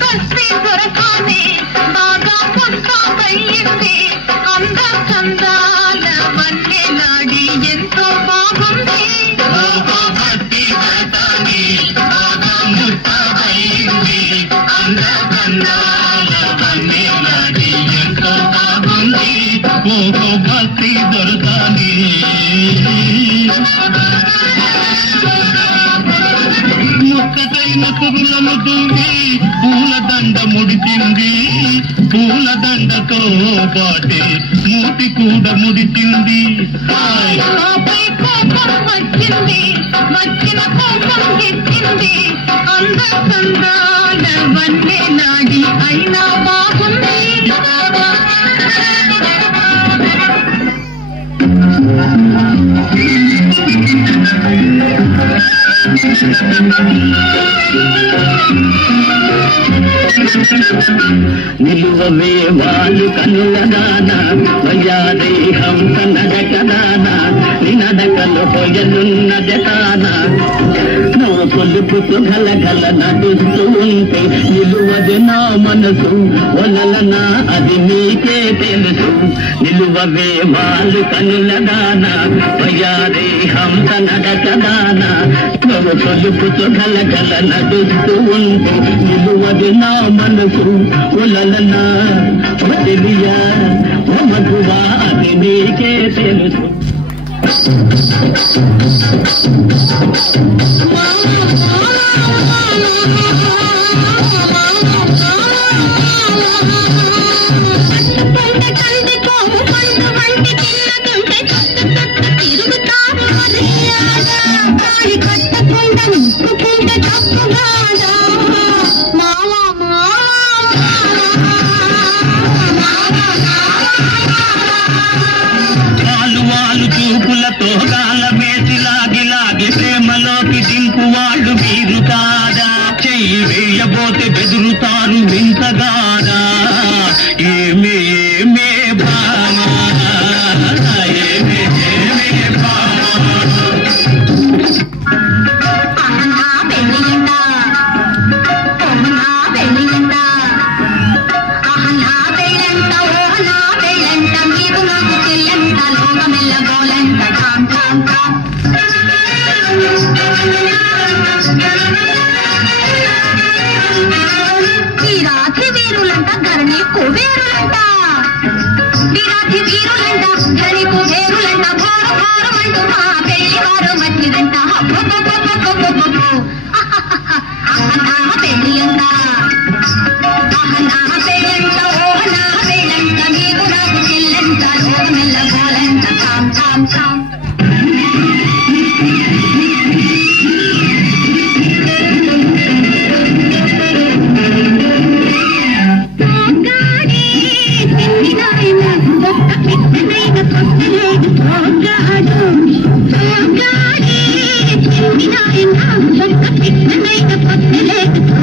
బస్తి దొరకానే బాగా పుస్తాయింది అంద చందాల వన్నెలాడి ఎంతో బాగుంది బస్తి దొరకానే బాగా ముస్తాయింది అంద చందాల వన్నెలాడి ఎంతో బాగుంది బస్తి దొరకానే ముక్కటైన పువ్వులను దువ్వి పూలదండ ముడిచింది పూలదండతో పాటే మూతి కూడా ముడిచింది కోపం వచ్చింది వచ్చిన కోపం తెచ్చింది అంద చందాల వన్నె నాడి అయినా బాగుంది నిలువవే వాళ్ళు కనులదాన వయాదే హంస నడకదాన నినడకలు పొయలున్న జతాన నువ్వు కొలుపుతూ గలగల నడుస్తూ ఉంటే నిలువది నా మనసు వలలనా అది నీకే తెలుసు నిలువవే వాళ్ళు కనులదాన వయాదే హంస నడకదాన నువ్వు కొలుపుతూ గలగల నడుస్తూ ఉంటే నిలువది నా మనసు ఉలలనా వదిలియా ఓ మధువా అది నీకే తెలుసు చూపులతో గాల వేసి లాగి లాగి ప్రేమలోకి దింపు వాళ్ళు మీరు కాదా చెయ్యి వేయబోతే బెదురుతారు వింతగాదా ఏమే ఏమే భామా ఏమే ఏమే Make